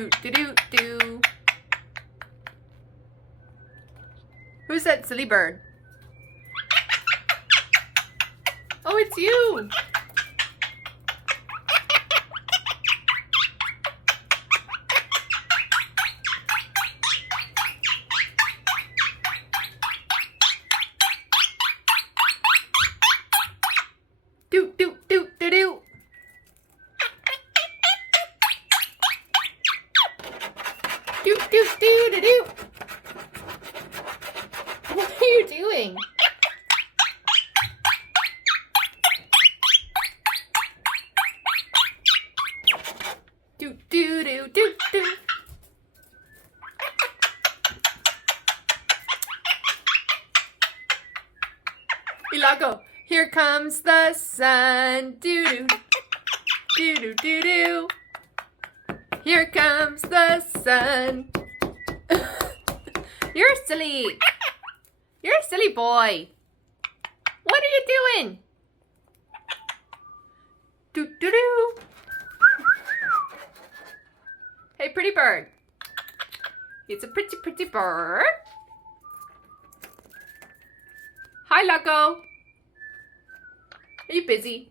Do do do do. Who's that silly bird? Oh, it's you. Do do do do do. Do do do do do. What are you doing? Do do do do do. Lago, here comes the sun. Do do do do do do. Here comes the sun. You're silly. You're a silly boy. What are you doing? Do do do. Hey, pretty bird. It's a pretty, pretty bird. Hi, Lago. Are you busy?